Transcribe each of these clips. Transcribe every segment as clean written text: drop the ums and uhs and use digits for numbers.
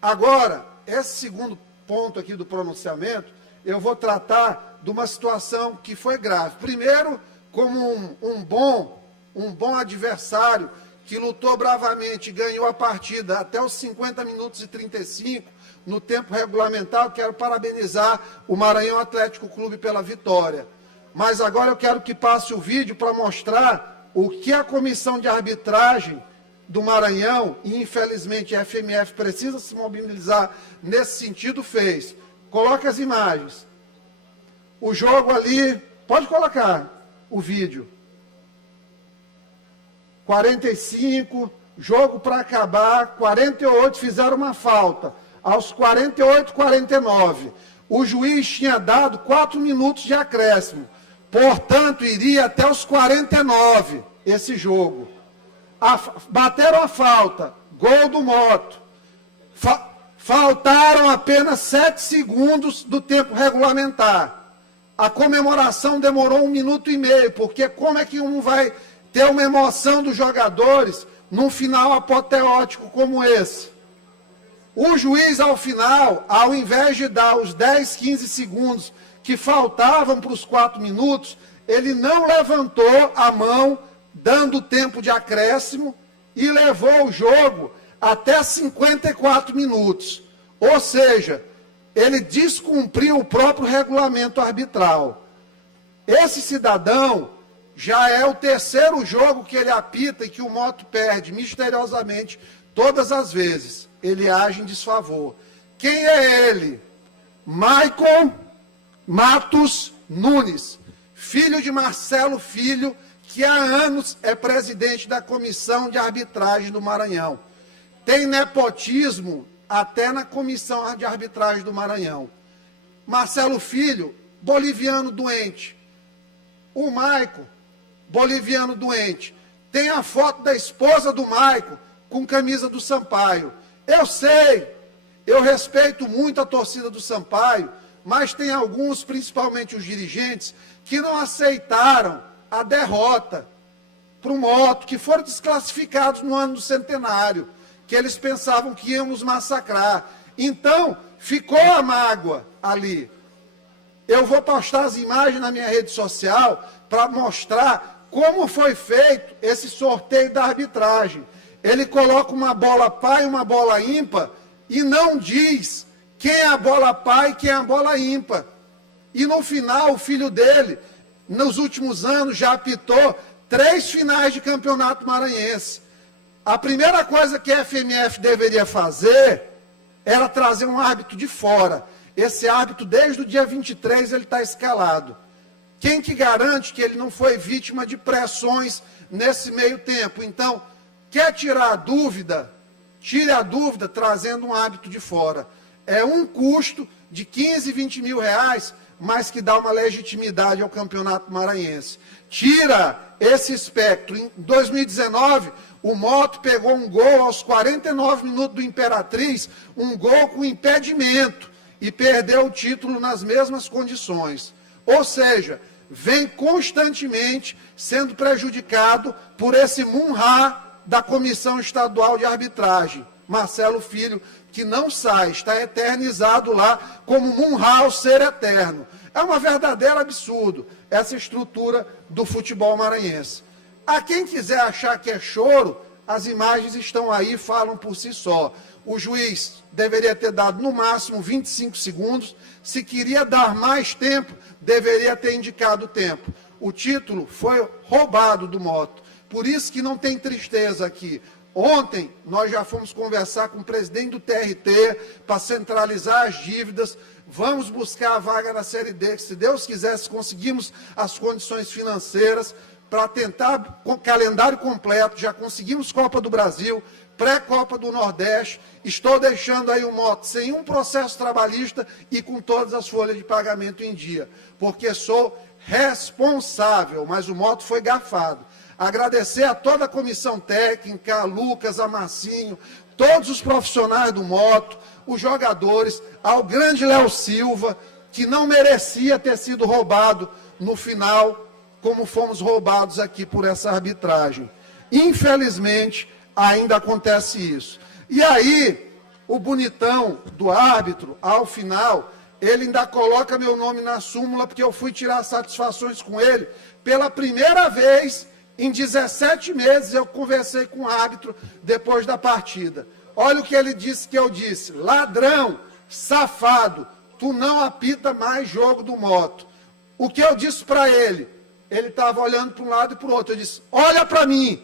Agora, esse segundo ponto aqui do pronunciamento, eu vou tratar de uma situação que foi grave. Primeiro, como um bom adversário que lutou bravamente e ganhou a partida até os 50 minutos e 35, no tempo regulamentar, eu quero parabenizar o Maranhão Atlético Clube pela vitória. Mas agora eu quero que passe o vídeo para mostrar o que a comissão de arbitragem do Maranhão, e infelizmente a FMF precisa se mobilizar nesse sentido, fez. Coloca as imagens. O jogo ali, pode colocar o vídeo. 45, jogo para acabar, 48 fizeram uma falta. Aos 48, 49. O juiz tinha dado 4 minutos de acréscimo. Portanto, iria até os 49 esse jogo. Bateram a falta, gol do Moto. Faltaram apenas 7 segundos do tempo regulamentar. A comemoração demorou 1 minuto e meio, porque como é que um vai ter uma emoção dos jogadores num final apoteótico como esse? O juiz, ao final, ao invés de dar os 10, 15 segundos que faltavam para os 4 minutos, ele não levantou a mão, dando tempo de acréscimo, e levou o jogo até 54 minutos. Ou seja, ele descumpriu o próprio regulamento arbitral. Esse cidadão já é o 3º jogo que ele apita e que o Moto perde misteriosamente todas as vezes. Ele age em desfavor. Quem é ele? Maicon Matos Nunes, filho de Marcelo Filho, que há anos é presidente da Comissão de Arbitragem do Maranhão. Tem nepotismo até na Comissão de Arbitragem do Maranhão. Marcelo Filho, boliviano doente. O Maicon, boliviano doente. Tem a foto da esposa do Maicon com camisa do Sampaio. Eu sei, eu respeito muito a torcida do Sampaio, mas tem alguns, principalmente os dirigentes, que não aceitaram a derrota para o Moto, que foram desclassificados no ano do centenário, que eles pensavam que iam nos massacrar. Então, ficou a mágoa ali. Eu vou postar as imagens na minha rede social para mostrar como foi feito esse sorteio da arbitragem. Ele coloca uma bola par e uma bola ímpar e não diz quem é a bola par e quem é a bola ímpar. E no final, o filho dele, nos últimos anos, já apitou 3 finais de campeonato maranhense. A primeira coisa que a FMF deveria fazer era trazer um árbitro de fora. Esse árbitro, desde o dia 23, ele está escalado. Quem que garante que ele não foi vítima de pressões nesse meio tempo? Então, quer tirar a dúvida? Tire a dúvida trazendo um árbitro de fora. É um custo de 15, 20 mil reais, mas que dá uma legitimidade ao campeonato maranhense. Tira esse espectro. Em 2019, o Moto pegou um gol aos 49 minutos do Imperatriz, um gol com impedimento, e perdeu o título nas mesmas condições. Ou seja, vem constantemente sendo prejudicado por esse munhá da Comissão Estadual de Arbitragem. Marcelo Filho, que não sai, está eternizado lá como munhá ao ser eterno. É um verdadeiro absurdo essa estrutura do futebol maranhense. A quem quiser achar que é choro, as imagens estão aí, falam por si só. O juiz deveria ter dado no máximo 25 segundos. Se queria dar mais tempo, deveria ter indicado o tempo. O título foi roubado do Moto. Por isso que não tem tristeza aqui. Ontem, nós já fomos conversar com o presidente do TRT para centralizar as dívidas. Vamos buscar a vaga na Série D, que se Deus quiser, se conseguimos as condições financeiras, para tentar com calendário completo. Já conseguimos Copa do Brasil, pré-Copa do Nordeste. Estou deixando aí o Moto sem um processo trabalhista e com todas as folhas de pagamento em dia, porque sou responsável, mas o Moto foi garfado. Agradecer a toda a comissão técnica, a Lucas, a Marcinho, todos os profissionais do Moto, os jogadores, ao grande Léo Silva, que não merecia ter sido roubado no final, como fomos roubados aqui por essa arbitragem. Infelizmente, ainda acontece isso. E aí, o bonitão do árbitro, ao final, ele ainda coloca meu nome na súmula, porque eu fui tirar satisfações com ele. Pela primeira vez, em 17 meses, eu conversei com o árbitro depois da partida. Olha o que ele disse que eu disse: ladrão, safado, tu não apita mais jogo do moto. O que eu disse para ele? Ele estava olhando para um lado e para o outro. Eu disse: olha para mim,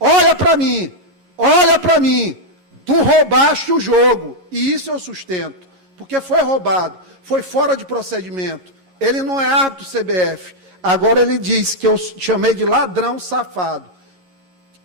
olha para mim, olha para mim. Tu roubaste o jogo. E isso eu sustento, porque foi roubado, foi fora de procedimento. Ele não é árbitro CBF. Agora ele diz que eu chamei de ladrão safado.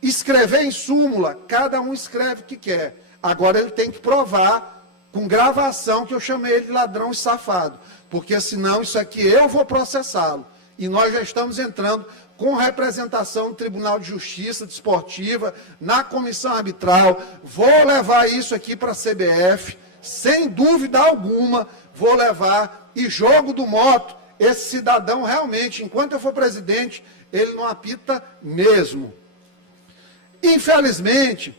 Escrever em súmula, cada um escreve o que quer. Agora ele tem que provar com gravação que eu chamei ele de ladrão e safado, porque senão isso aqui eu vou processá-lo. E nós já estamos entrando com representação no Tribunal de Justiça Desportiva, na comissão arbitral. Vou levar isso aqui para a CBF, sem dúvida alguma, vou levar. E jogo do moto, esse cidadão realmente, enquanto eu for presidente, ele não apita mesmo. Infelizmente,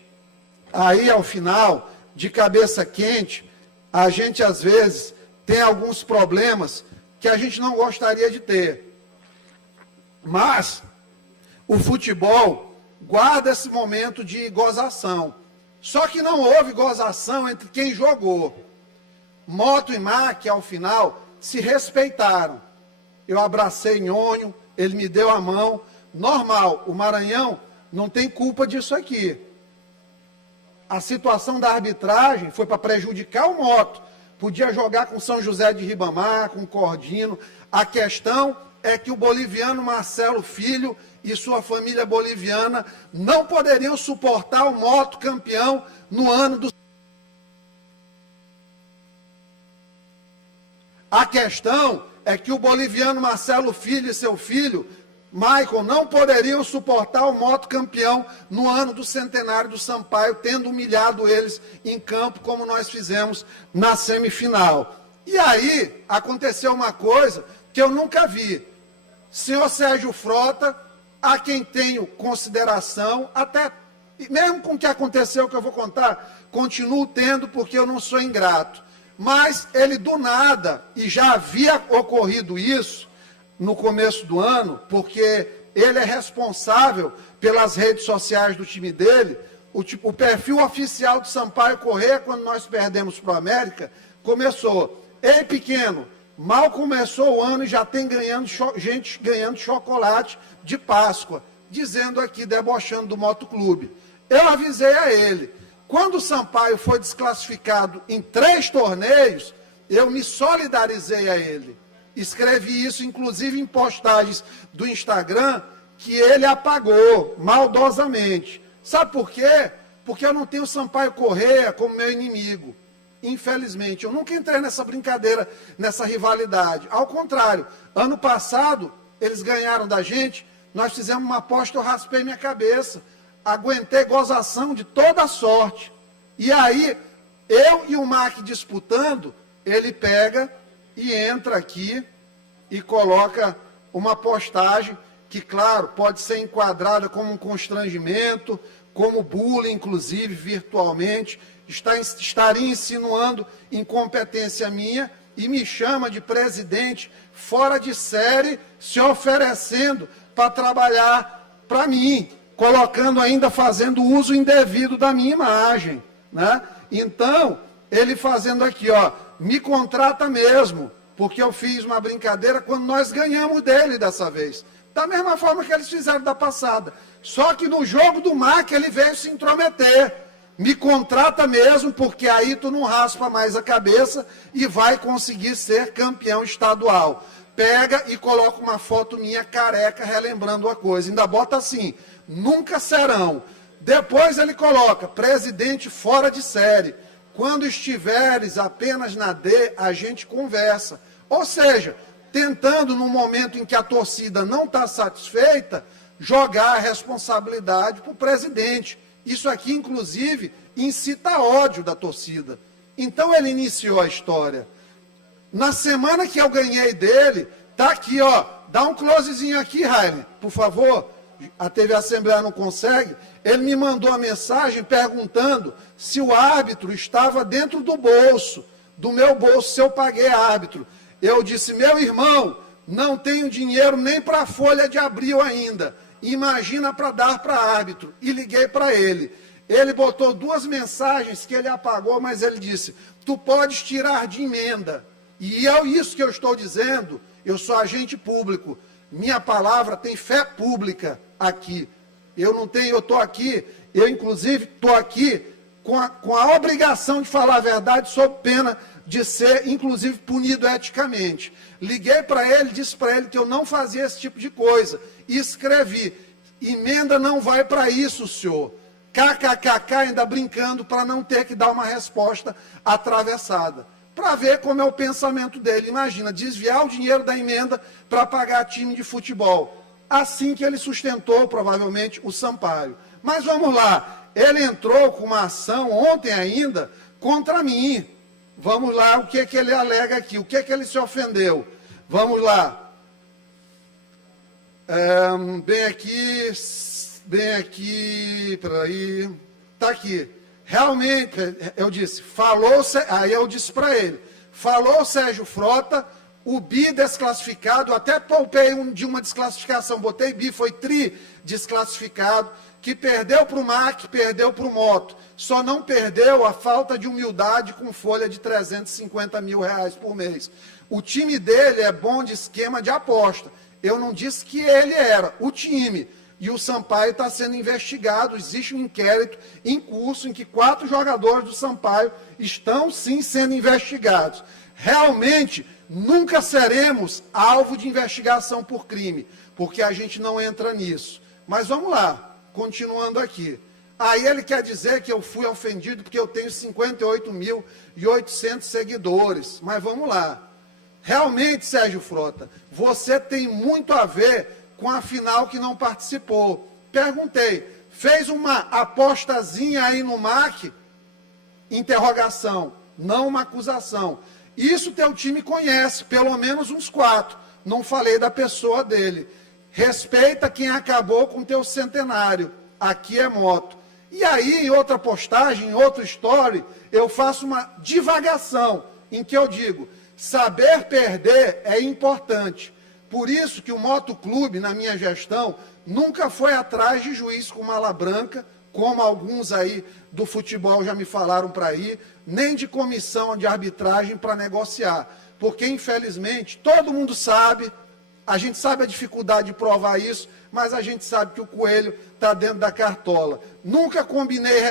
aí ao final, de cabeça quente, a gente às vezes tem alguns problemas que a gente não gostaria de ter. Mas o futebol guarda esse momento de gozação. Só que não houve gozação entre quem jogou. Moto e Mac, ao final, se respeitaram. Eu abracei Nhonho, ele me deu a mão. Normal, o Maranhão não tem culpa disso aqui. A situação da arbitragem foi para prejudicar o Moto. Podia jogar com São José de Ribamar, com Cordino. A questão é que o boliviano Marcelo Filho e sua família boliviana não poderiam suportar o Moto campeão no ano do... A questão é que o boliviano Marcelo Filho e seu filho, Michael, não poderiam suportar o Moto campeão no ano do centenário do Sampaio, tendo humilhado eles em campo, como nós fizemos na semifinal. E aí, aconteceu uma coisa que eu nunca vi. Senhor Sérgio Frota, a quem tenho consideração, até mesmo com o que aconteceu, que eu vou contar, continuo tendo, porque eu não sou ingrato. Mas ele do nada, e já havia ocorrido isso no começo do ano, porque ele é responsável pelas redes sociais do time dele, o perfil oficial do Sampaio Corrêa, quando nós perdemos para o América, começou: ei, pequeno, mal começou o ano e já tem gente ganhando chocolate de Páscoa, dizendo aqui, debochando do Motoclube. Eu avisei a ele. Quando o Sampaio foi desclassificado em 3 torneios, eu me solidarizei a ele. Escrevi isso, inclusive, em postagens do Instagram, que ele apagou maldosamente. Sabe por quê? Porque eu não tenho Sampaio Corrêa como meu inimigo. Infelizmente, eu nunca entrei nessa brincadeira, nessa rivalidade. Ao contrário, ano passado, eles ganharam da gente, nós fizemos uma aposta, eu raspei minha cabeça. Aguentei gozação de toda sorte. E aí, eu e o Mac disputando, ele pega e entra aqui e coloca uma postagem que, claro, pode ser enquadrada como um constrangimento, como bullying, inclusive, virtualmente. Estaria insinuando incompetência minha e me chama de presidente fora de série, se oferecendo para trabalhar para mim, colocando ainda, fazendo uso indevido da minha imagem, né? Então, ele fazendo aqui, ó, me contrata mesmo, porque eu fiz uma brincadeira quando nós ganhamos dele dessa vez. Da mesma forma que eles fizeram da passada. Só que no jogo do Mac ele veio se intrometer. Me contrata mesmo, porque aí tu não raspa mais a cabeça e vai conseguir ser campeão estadual. Pega e coloca uma foto minha careca relembrando a coisa. Ainda bota assim: nunca serão. Depois ele coloca: presidente fora de série. Quando estiveres apenas na D, a gente conversa. Ou seja, tentando, no momento em que a torcida não está satisfeita, jogar a responsabilidade para o presidente. Isso aqui, inclusive, incita ódio da torcida. Então ele iniciou a história. Na semana que eu ganhei dele, tá aqui, ó. Dá um closezinho aqui, Raine, por favor. a TV Assembleia não consegue, ele me mandou uma mensagem perguntando se o árbitro estava dentro do bolso, do meu bolso, se eu paguei árbitro. Eu disse, meu irmão, não tenho dinheiro nem para a folha de abril ainda, imagina para dar para árbitro. E liguei para ele. Ele botou 2 mensagens que ele apagou, mas ele disse, tu podes tirar de emenda. E é isso que eu estou dizendo, eu sou agente público, minha palavra tem fé pública aqui. Eu estou aqui, eu inclusive estou aqui com a obrigação de falar a verdade, sob pena de ser, inclusive, punido eticamente. Liguei para ele, disse para ele que eu não fazia esse tipo de coisa. E escrevi, emenda não vai para isso, senhor. KKKK, ainda brincando, para não ter que dar uma resposta atravessada. Para ver como é o pensamento dele. Imagina, desviar o dinheiro da emenda para pagar time de futebol. Assim que ele sustentou, provavelmente, o Sampaio. Mas vamos lá, ele entrou com uma ação ontem ainda contra mim. Vamos lá, o que ele alega aqui, o que ele se ofendeu. Vamos lá. Bem aqui, peraí, está aqui. Realmente, eu disse, aí eu disse para ele, falou Sérgio Frota, o bi desclassificado, até poupei de uma desclassificação, botei bi, foi desclassificado, que perdeu para o MAC, perdeu para o Moto, só não perdeu a falta de humildade com folha de 350 mil reais por mês. O time dele é bom de esquema de aposta, eu não disse que ele era, o time. E o Sampaio está sendo investigado, existe um inquérito em curso em que 4 jogadores do Sampaio estão sim sendo investigados. Realmente, nunca seremos alvo de investigação por crime, porque a gente não entra nisso. Mas vamos lá, continuando aqui. Aí ele quer dizer que eu fui ofendido porque eu tenho 58.800 seguidores. Mas vamos lá. Realmente, Sérgio Frota, você tem muito a ver com a final que não participou. Perguntei, fez uma apostazinha aí no MAC? Interrogação, não uma acusação. Isso teu time conhece, pelo menos uns 4. Não falei da pessoa dele. Respeita quem acabou com teu centenário. Aqui é Moto. E aí, em outra postagem, em outro story, eu faço uma divagação, em que eu digo, saber perder é importante. Por isso que o Motoclube, na minha gestão, nunca foi atrás de juiz com mala branca, como alguns aí do futebol já me falaram para ir, nem de comissão de arbitragem para negociar. Porque, infelizmente, todo mundo sabe, a gente sabe a dificuldade de provar isso, mas a gente sabe que o coelho está dentro da cartola. Nunca combinei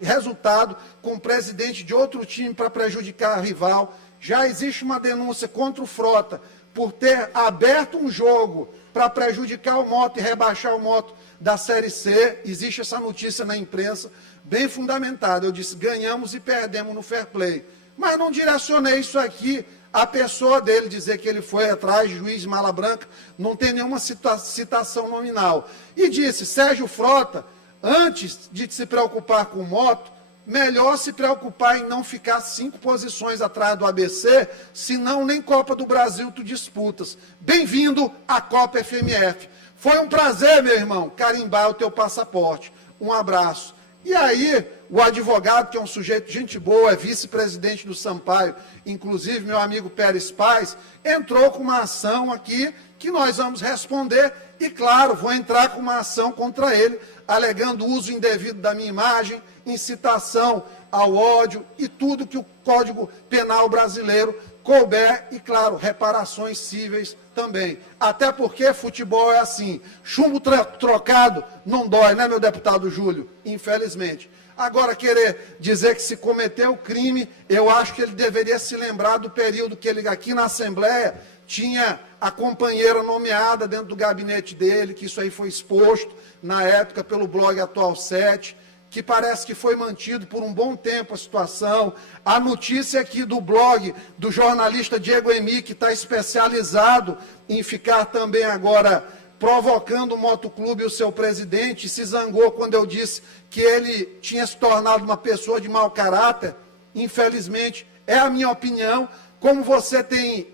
resultado com o presidente de outro time para prejudicar a rival. Já existe uma denúncia contra o Frota, por ter aberto um jogo para prejudicar o Moto e rebaixar o Moto da Série C. Existe essa notícia na imprensa, bem fundamentada. Eu disse, ganhamos e perdemos no fair play. Mas não direcionei isso aqui à pessoa dele, dizer que ele foi atrás de juiz de mala branca, não tem nenhuma citação nominal. E disse, Sérgio Frota, antes de se preocupar com o Moto, melhor se preocupar em não ficar 5 posições atrás do ABC, senão nem Copa do Brasil tu disputas. Bem-vindo à Copa FMF. Foi um prazer, meu irmão, carimbar o teu passaporte. Um abraço. E aí, o advogado, que é um sujeito gente boa, é vice-presidente do Sampaio, inclusive meu amigo Pérez Paz, entrou com uma ação aqui que nós vamos responder e, claro, vou entrar com uma ação contra ele, alegando uso indevido da minha imagem, incitação ao ódio e tudo que o Código Penal brasileiro couber e, claro, reparações cíveis também. Até porque futebol é assim, chumbo trocado não dói, né, meu deputado Júlio? Infelizmente. Agora, querer dizer que se cometeu crime, eu acho que ele deveria se lembrar do período que ele, aqui na Assembleia, tinha a companheira nomeada dentro do gabinete dele, que isso aí foi exposto na época pelo blog Atual 7, que parece que foi mantido por um bom tempo a situação. A notícia aqui do blog do jornalista Diego Emi, que está especializado em ficar também agora provocando o Motoclube e o seu presidente, se zangou quando eu disse que ele tinha se tornado uma pessoa de mau caráter. Infelizmente, é a minha opinião. Como você tem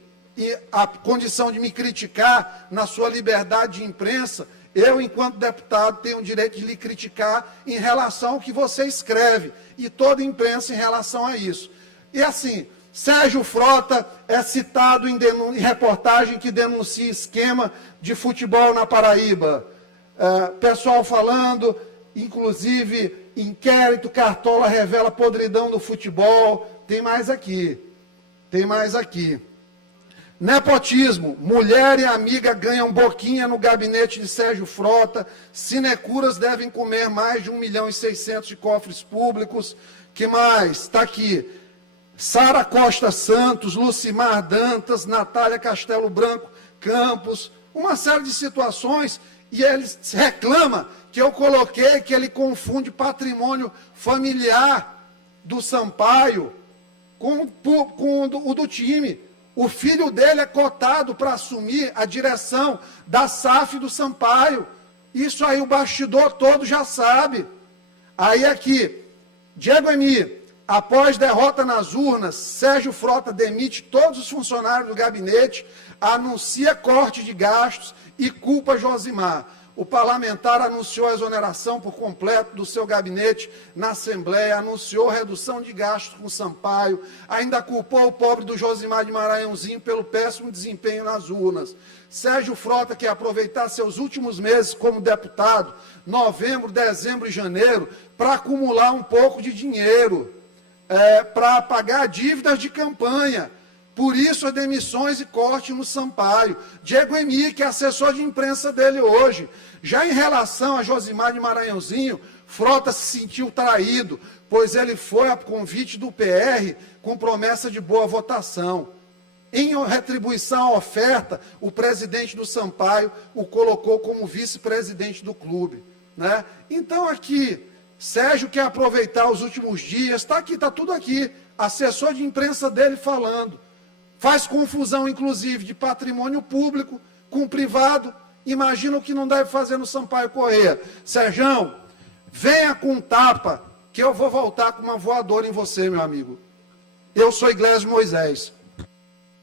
a condição de me criticar na sua liberdade de imprensa, Eu, enquanto deputado, tenho o direito de lhe criticar em relação ao que você escreve, e toda a imprensa em relação a isso. E assim, Sérgio Frota é citado em reportagem que denuncia esquema de futebol na Paraíba. Pessoal falando, inclusive, inquérito Cartola revela podridão do futebol. Tem mais aqui. Nepotismo. Mulher e amiga ganham boquinha no gabinete de Sérgio Frota. Sinecuras devem comer mais de 1.600.000 de cofres públicos. Que mais? Está aqui. Sara Costa Santos, Lucimar Dantas, Natália Castelo Branco Campos. Uma série de situações. E ele reclama que eu coloquei que ele confunde patrimônio familiar do Sampaio com o do time. O filho dele é cotado para assumir a direção da SAF do Sampaio. Isso aí o bastidor todo já sabe. Aí aqui, Diego Emi, após derrota nas urnas, Sérgio Frota demite todos os funcionários do gabinete, anuncia corte de gastos e culpa Josimar. O parlamentar anunciou a exoneração por completo do seu gabinete na Assembleia, anunciou redução de gastos com o Sampaio, ainda culpou o pobre do Josimar de Maranhãozinho pelo péssimo desempenho nas urnas. Sérgio Frota quer aproveitar seus últimos meses como deputado, novembro, dezembro e janeiro, para acumular um pouco de dinheiro, para pagar dívidas de campanha. Por isso, as demissões e corte no Sampaio. Diego Emi, que é assessor de imprensa dele hoje. Já em relação a Josimar de Maranhãozinho, Frota se sentiu traído, pois ele foi a convite do PR com promessa de boa votação. Em retribuição à oferta, o presidente do Sampaio o colocou como vice-presidente do clube. Né? Então, aqui, Sérgio quer aproveitar os últimos dias, está aqui, está tudo aqui, assessor de imprensa dele falando. Faz confusão, inclusive, de patrimônio público com privado. Imagina o que não deve fazer no Sampaio Corrêa. Serjão, venha com tapa, que eu vou voltar com uma voadora em você, meu amigo. Eu sou Iglesias Moisés.